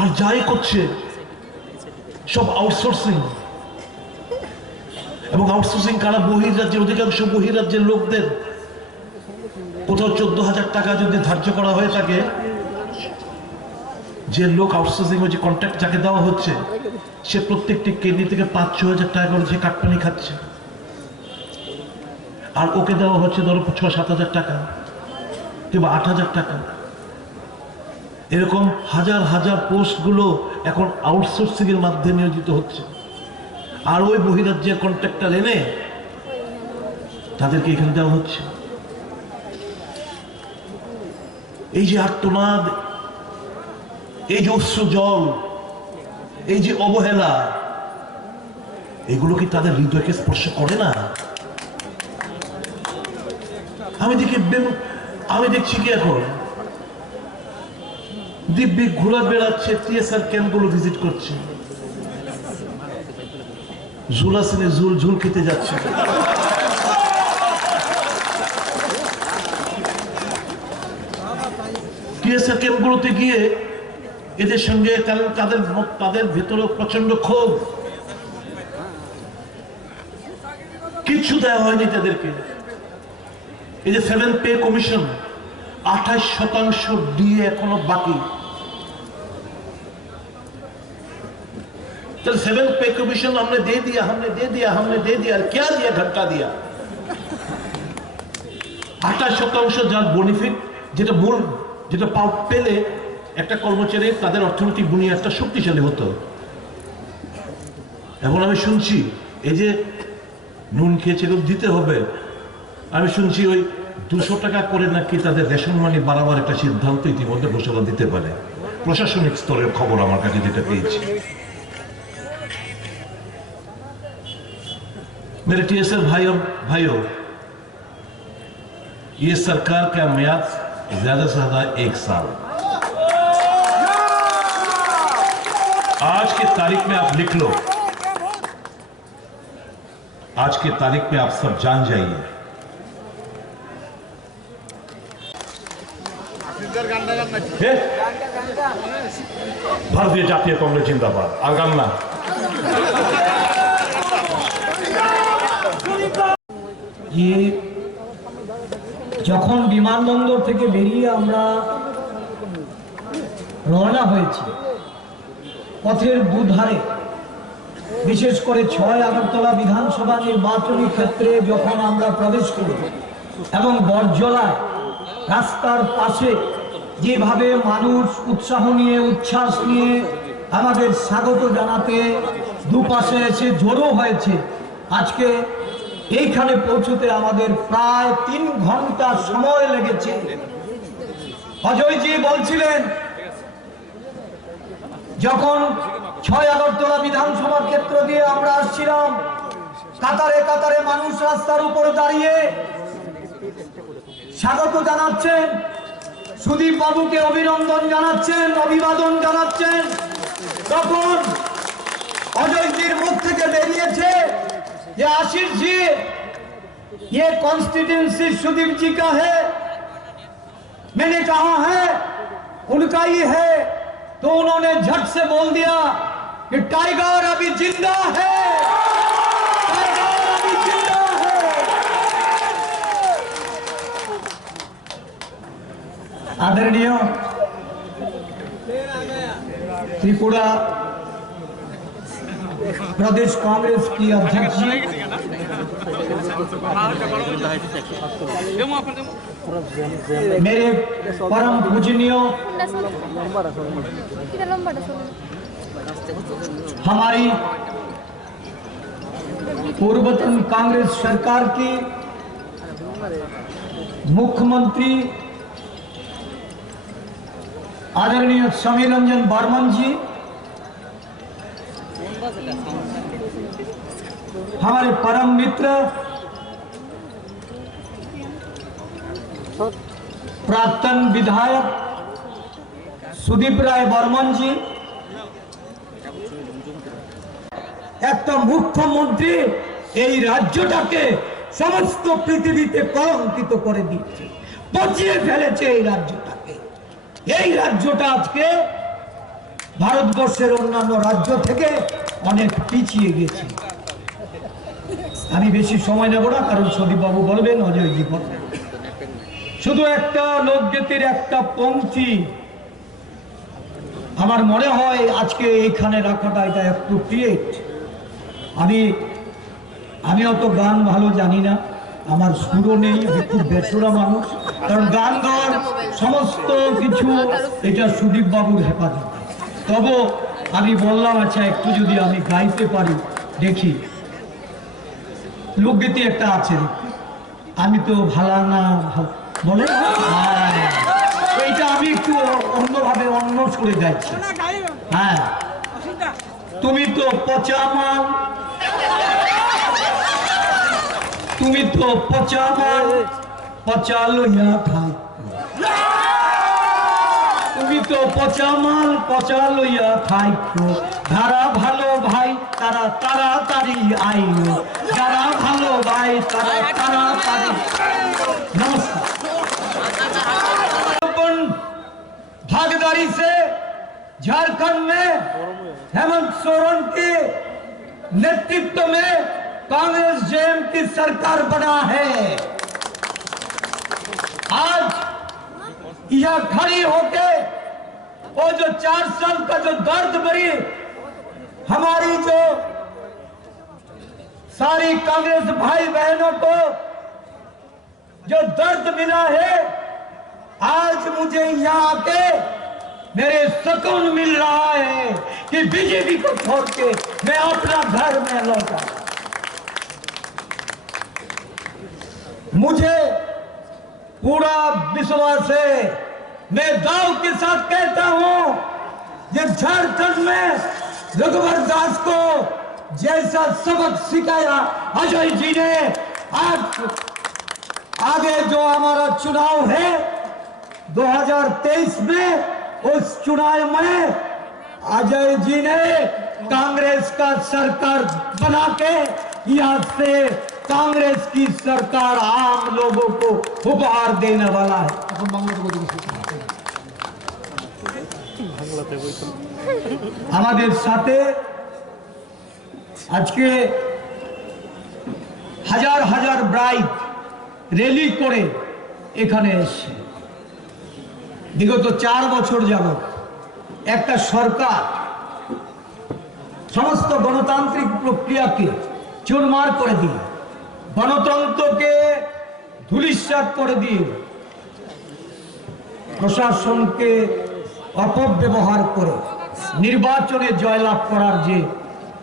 আর যাই করছে সব আউটসোর্সিং, এবং আউটসোর্সিং কারা? বহির্রাজ্যের, অধিকাংশ বহির্রাজ্যের লোকদের। কোথাও 14,000 টাকা যদি ধার্য করা হয়ে থাকে, যে লোক আউটসোর্সিং যে কন্ট্রাক্ট যাকে দেওয়া হচ্ছে, সে প্রত্যেকটি কেন্দ্র থেকে 5-6 হাজার টাকা করে সে কাটপানি খাচ্ছে, আর ওকে দেওয়া হচ্ছে ধরো 6-7 হাজার টাকা কিংবা 8,000 টাকা। এরকম হাজার হাজার পোস্টগুলো এখন আউটসোর্সিং এর মাধ্যমে নিয়োজিত হচ্ছে, আর ওই বহিরাজ্যের কন্ট্রাক্টর এনে তাদেরকে এখানে দেওয়া হচ্ছে। এই যে আর্তনাদ, এই যে অশ্রু জল, এই যে অবহেলা, এগুলো কি তাদের হৃদয়কে স্পর্শ করে না? আমি দেখছি কি এখন দিব্যি ঘোরা বেড়াচ্ছে, টিএসআর ক্যাম্পগুলো ভিজিট করছে, ঝুলাসিনে ঝুল খেতে যাচ্ছে। টিএসআর ক্যাম্পগুলোতে গিয়ে এদের সঙ্গে তাদের ভেতরে প্রচন্ড ক্ষোভ, কিছু দেওয়া হয়নি তাদেরকে। এই যে 7th পে কমিশন 28% দিয়ে এখনো বাকি। 7th पे कमीशन हमने दे दिया, क्या दिया? घंटा दिया। 28% যার বেনিফিট, যেটা মূল, যেটা পেলে একটা কর্মচারী তাদের অর্থনৈতিক বুনিয়াদটা শক্তিশালী হতো, এখন আমি শুনছি এই যে নুন খেয়েছে দিতে হবে, আমি শুনছি ওই 200 টাকা করে নাকি তাদের রেশন মানি বাড়াবার একটা সিদ্ধান্ত ইতিমধ্যে ঘোষণা দিতে পারে। প্রশাসনিক স্তরের খবর আমার কাছে যেটা পেয়েছি। मेरे टीएसएल भाइयों, ये सरकार का म्याद ज्यादा से ज्यादा 1 साल। आज की तारीख में आप लिख लो, आज की तारीख में आप सब जान जाइए भारतीय जातीय कांग्रेस जिंदाबाद। आगाम ना যে যখন বিমানবন্দর থেকে বেরিয়ে আমরা রওনা হয়েছি, পথের দুধারে বিশেষ করে 6 আগরতলা বিধানসভা নির্বাচনী ক্ষেত্রে যখন আমরা প্রবেশ করি এবং বরজলায় রাস্তার পাশে যেভাবে মানুষ উৎসাহ নিয়ে উচ্ছ্বাস নিয়ে আমাদের স্বাগত জানাতে দুপাশে এসে জড়ো হয়েছে, আজকে এইখানে পৌঁছতে আমাদের প্রায় 3 ঘন্টা সময় লেগেছে। অজয়জি বলছিলেন যখন 6 আগরতলা বিধানসভা ক্ষেত্র দিয়ে আমরা আসছিলাম, কাতারে কাতারে মানুষ রাস্তার উপরে দাঁড়িয়ে স্বাগত জানাচ্ছেন, সুদীপ বাবুকে অভিনন্দন জানাচ্ছেন, অভিবাদন জানাচ্ছেন। তখন অজয়জির মুখ থেকে বেরিয়েছে ये आशीष जी, ये कॉन्स्टिट्यूंसी सुदीप जी का है। मैंने कहा है उनका ही है, तो उन्होंने झट से बोल दिया कि टाइगर अभी जिंदा है, टाइगर अभी जिंदा है। आदरणीय त्रिपुरा प्रदेश कांग्रेस की अध्यक्ष जी, मेरे परम पूजनीय हमारी पूर्वतन कांग्रेस सरकार की मुख्यमंत्री आदरणीय समीर रंजन बर्मन जी, हमारे परम मित्र प्राक्तन विधायक सुदीप राय बर्मन जी, একটা মুখ্যমন্ত্রী এই রাজ্যটাকে সমস্ত পৃথিবীতে কলঙ্কিত করে দিচ্ছে, পচিয়ে ফেলেছে এই রাজ্যটাকে। এই রাজ্যটা আজকে ভারতবর্ষের অন্যান্য রাজ্য থেকে অনেক পিছিয়ে গেছে। আমি বেশি সময় নেব না, কারণ সুদীপ বাবু বলবেন, অজয়জি বলবেন। শুধু একটা লোকগীতির একটা পংক্তি আমার মনে হয় আজকে এইখানে রাখাটা এটা অ্যাপ্রোপ্রিয়েট। আমি অত গান ভালো জানি না, আমার সুরও নেই, আমি খুব বেসুরা মানুষ, কারণ গান গাওয়ার সমস্ত কিছু এটা সুদীপ বাবুর হেফাজত। তবু আমি বললাম আচ্ছা একটু যদি আমি গাইতে পারি দেখি। লোকগীতি একটা আছে, আমি তো ভালো না বলে, এইটা আমি একটু অন্যভাবে অন্য সুরে যাচ্ছি। হ্যাঁ, তুমি তো পচা মাল, তুমি তো পচা মাল, পচা লইয়া থাক, তুমি তো পচা মাল, পচা লইয়া থাইকো, যারা ভালো ভাই তারা তাড়াতাড়ি আইলো, যারা ভালো ভাই তারা তাড়াতাড়ি। नमस्कार। भागीदारी से झारखंड में हेमंत सोरेन के नेतृत्व में कांग्रेस जेएम की सरकार बना है। आज यह खड़ी होके वो जो 4 साल का जो दर्द भरी हमारी जो सारी कांग्रेस भाई बहनों को जो दर्द मिला है, आज मुझे यहाँ आके मेरे सुकून मिल रहा है कि बीजेपी को छोड़ के मैं अपना घर में लौटा। मुझे पूरा विश्वास है, मैं दाव के साथ कहता हूं, ये झारखंड में रघुवर दास को जैसा सबक सिखाया अजय जी ने, आज आगे जो हमारा चुनाव है 2023 में, उस चुनाव में अजय जी ने कांग्रेस का सरकार बना के यहाँ से कांग्रेस की सरकार आम लोगों को उपहार देने वाला है। আমাদের সাথে আজকে হাজার হাজার ব্রাইট র্যালি করে এখানে এসেছে। বিগত 4 বছর যাবত একটা সরকার সমস্ত গণতান্ত্রিক প্রক্রিয়াকে চুরমার করে দিয়ে, গণতন্ত্রকে ধূলিসাৎ করে দিয়ে, প্রশাসনকে অপব্যবহার করে নির্বাচনে জয়লাভ করার যে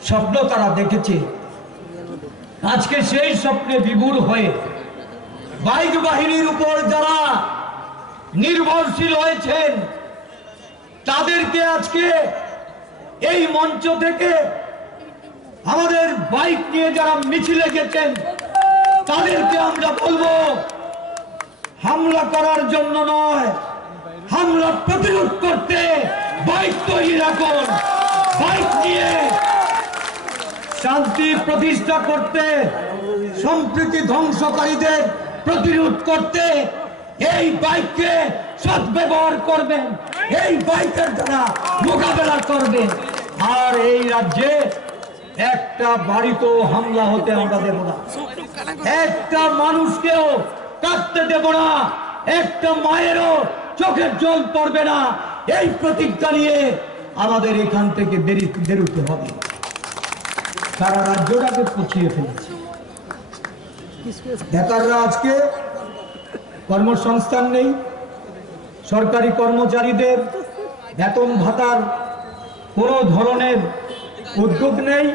স্বপ্ন তারা দেখেছে, আজকে সেই স্বপ্নে বিভোর হয়ে বাইক বাহিনীর উপর যারা নির্ভরশীল হয়েছেন তাদেরকে আজকে এই মঞ্চ থেকে আমাদের বাইক নিয়ে যারা মিছিলে গেছেন তাদেরকে আমরা বলবো, হামলা করার জন্য নয়, হামলা প্রতিরোধ করতে বাইক তৈরি রাখুন। বাইক নিয়ে শান্তি প্রতিষ্ঠা করতে, সম্প্রীতি ধ্বংসকারীদের প্রতিরোধ করতে এই বাইককে সদ্ব্যবহার করবেন, এই বাইকের দ্বারা মোকাবেলা করবেন। আর এই রাজ্যে একটা বাড়িতেও হামলা হতে আমরা দেব না, একটা মানুষকেও কাটতে দেব না, একটা মায়েরও চোখের জল পড়বে না। এই প্রতিজ্ঞা নিয়ে আমাদের এখান থেকে বেরোতে হবে। সারা রাজ্যটাকে পচিয়ে ফেলেছে বেকাররা, আজকে কর্মসংস্থান নেই, সরকারি কর্মচারীদের বেতন ভাতার কোনো ধরনের উদ্যোগ নেই,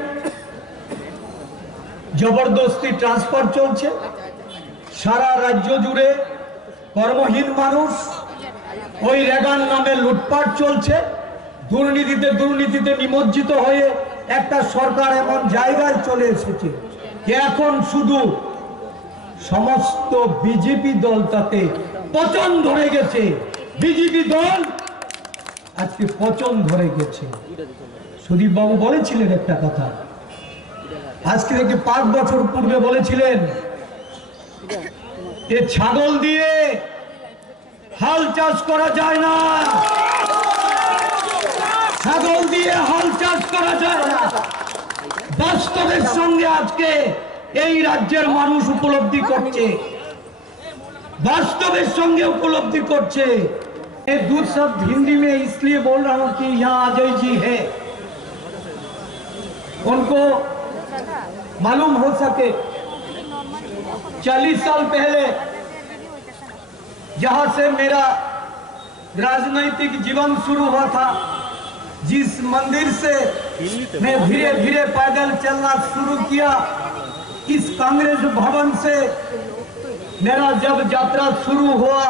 জবরদস্তি ট্রান্সফার চলছে, সারা রাজ্য জুড়ে কর্মহীন মানুষ, ওই রেগান নামে লুটপাট চলছে, দুর্নীতিতে নিমজ্জিত হয়ে একটা সরকার এমন জায়গায় চলে এসেছে যে এখন শুধু সমস্ত বিজেপি দল তাতে পচন ধরে গেছে। বিজেপি দল আজকে পচন ধরে গেছে। সুদীপ বাবু বলেছিলেন একটা কথা, আজকে থেকে 5 বছর পূর্বে বলেছিলেন, এ ছাগল দিয়ে হাল চাষ করা যায় না, ছাগল দিয়ে হাল চাষ করা যায় না। বাস্তবের সঙ্গে আজকে এই রাজ্যের মানুষ উপলব্ধি করছে, वास्तव संगे उपलब्धि करछे। ये दूध शब्द हिंदी में इसलिए बोल रहा हूँ कि यहाँ अजय जी है, उनको मालूम हो सके 40 साल पहले जहाँ से मेरा राजनैतिक जीवन शुरू हुआ था, जिस मंदिर से मैं धीरे धीरे पैदल चलना शुरू किया, इस कांग्रेस भवन से मेरा जब यात्रा शुरू हुआ,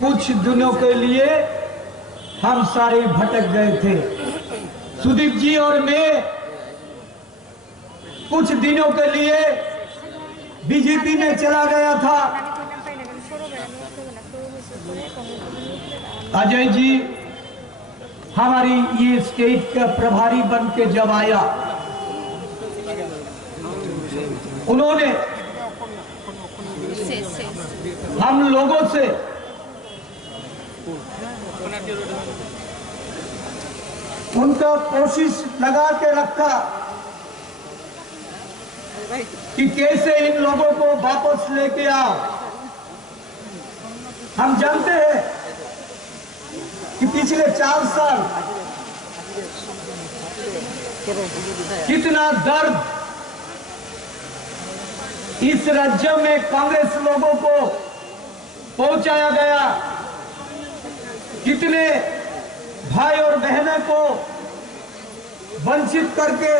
कुछ दिनों के लिए हम सारे भटक गए थे। सुदीप जी और मैं कुछ दिनों के लिए बीजेपी में चला गया था। अजय जी हमारी ये स्टेट का प्रभारी बन के जब आया, उन्होंने हम लोगों से उनका कोशिश लगा के रखा कि कैसे इन लोगों को वापस लेके आओ। हम जानते हैं कि पिछले 4 साल कितना दर्द इस राज्य में कांग्रेस लोगों को पहुंचाया गया, कितने भाई और बहनों को वंचित करके,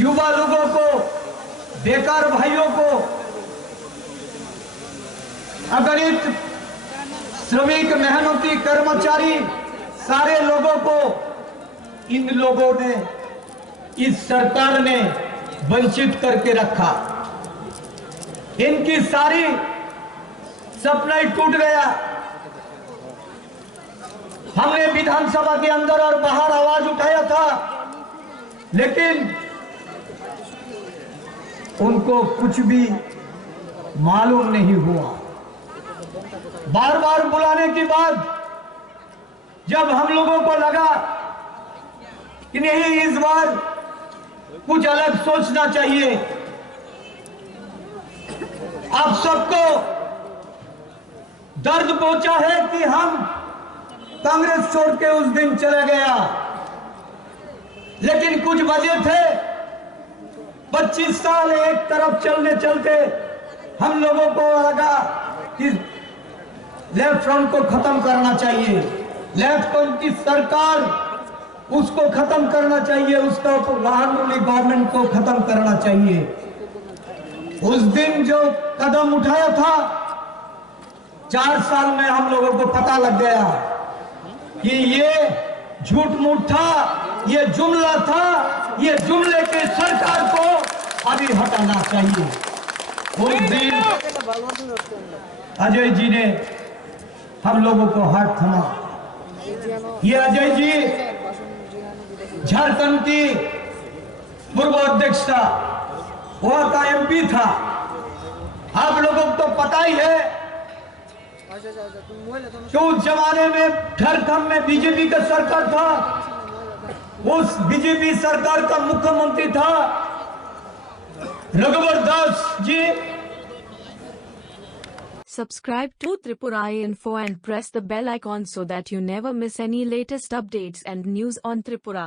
युवा लोगों को, बेकार भाइयों को, अगणित श्रमिक, मेहनती कर्मचारी, सारे लोगों को इन लोगों ने, इस सरकार ने वंचित करके रखा। इनकी सारी सपना ही टूट गया। हमने विधानसभा के अंदर और बाहर आवाज उठाया था, लेकिन उनको कुछ भी मालूम नहीं हुआ। बार बार बुलाने के बाद जब हम लोगों को लगा कि नहीं, इस बार कुछ अलग सोचना चाहिए, आप सबको दर्द पहुंचा है कि हम कांग्रेस छोड़ के उस दिन चले गया, लेकिन कुछ वजह थे। 25 साल एक तरफ चलने चलते हम लोगों को लगा कि लेफ्ट फ्रंट को खत्म करना चाहिए, लेफ्ट फ्रंट की सरकार उसको खत्म करना चाहिए, उसका राहुल गवर्नमेंट को खत्म करना चाहिए। उस दिन जो कदम उठाया था, 4 साल में हम लोगों को पता लग गया कि ये झूठ मूठ था, ये जुमला था। ये जुमले के सरकार को अभी हटाना चाहिए। उस दिन अजय जी ने हम लोगों को हाथ थामा। ये अजय जी झारखंड की पूर्व अध्यक्ष था, वहां का एमपी था। आप लोगों को तो पता ही है कि उस जमाने में झारखंड में बीजेपी का सरकार था। उस बीजेपी सरकार का मुख्यमंत्री था रघुवर Das ji. Subscribe to Tripura Info and press the bell icon so that you never miss any latest updates and news on Tripura.